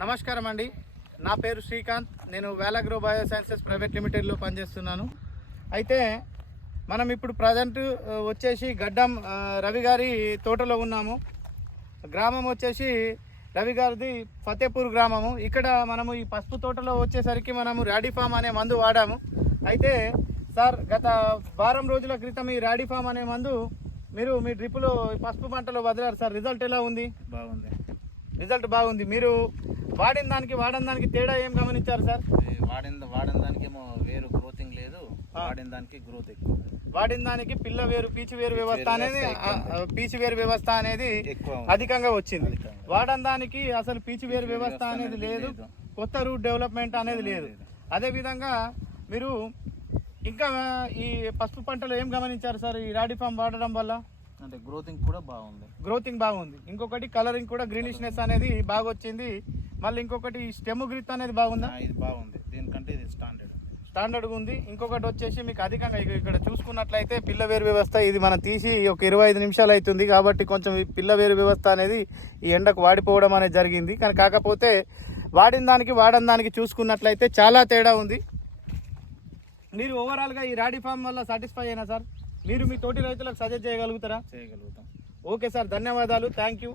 నమస్కారం అండి నా పేరు శ్రీకాంత్. నేను వేలాగ్రో బయో సైన్సెస్ ప్రైవేట్ లిమిటెడ్లో పనిచేస్తున్నాను. అయితే మనం ఇప్పుడు ప్రజెంట్ వచ్చేసి గడ్డం రవి గారి తోటలో ఉన్నాము. గ్రామం వచ్చేసి రవి గారిది ఫతేపూర్ గ్రామము. ఇక్కడ మనము ఈ పసుపు తోటలో వచ్చేసరికి మనము రాడిఫామ్ అనే మందు వాడాము. అయితే సార్ గత వారం రోజుల క్రితం ఈ రాడిఫామ్ అనే మందు మీరు మీ డ్రిప్పులో పసుపు పంటలో వదిలారు. సార్ రిజల్ట్ ఎలా ఉంది? బాగుంది. రిజల్ట్ బాగుంది. మీరు వాడిన దానికి వాడిన దానికి తేడా ఏం గమనించారు సార్? వాడిన వాడిన దానికేమో వేరు గ్రోతింగ్ లేదు. వాడిన దానికి గ్రోత్ ఎక్కువ. వాడిన దానికి పిల్ల వేరు పీచు వేరు వ్యవస్థ అనేది పీచు వేరు వ్యవస్థ అనేది. అధికంగా వచ్చింది. వాడని దానికి అసలు పీచు వేరు వ్యవస్థ అనేది లేదు. కొత్త రూట్ డెవలప్మెంట్ అనేది లేదు. లేదు. అదే విధంగా మీరు ఇంకా ఈ పసుపు పంటలో ఏం గమనించారు సార్? ఈ రాడిఫామ్ వాడడం వల్ల? అంటే గ్రోతింగ్ కూడా బాగుంది. గ్రోతింగ్ బాగుంది. ఇంకొకటి కలరింగ్ కూడా గ్రీనిష్నెస్ అనేది బాగా వచ్చింది మళ్ళీ ఇంకొకటి స్టెమ్ గ్రిత్ అనేది బాగుందా? ఇది బాగుంది. దీనికంటే ఇది స్టాండర్డ్ స్టాండర్డ్ ఉంది. ఇంకొకటి వచ్చేసి మీకు అధికంగా ఇక ఇక్కడ చూసుకున్నట్లయితే పిల్ల వేరు వ్యవస్థ ఇది మనం తీసి ఒక ఇరవై ఐదు నిమిషాలు అవుతుంది కాబట్టి కొంచెం ఈ పిల్ల వేరు వ్యవస్థ అనేది ఈ ఎండకు వాడిపోవడం అనేది జరిగింది. కానీ కాకపోతే వాడిన దానికి వాడని దానికి చూసుకున్నట్లయితే చాలా తేడా ఉంది. మీరు ఓవరాల్గా ఈ రాడీ ఫామ్ వల్ల సాటిస్ఫై అయినా సార్? మీరు మీ తోటి రైతులకు సజెస్ట్ చేయగలుగుతారా? చేయగలుగుతాం. ఓకే సార్ ధన్యవాదాలు. Thank you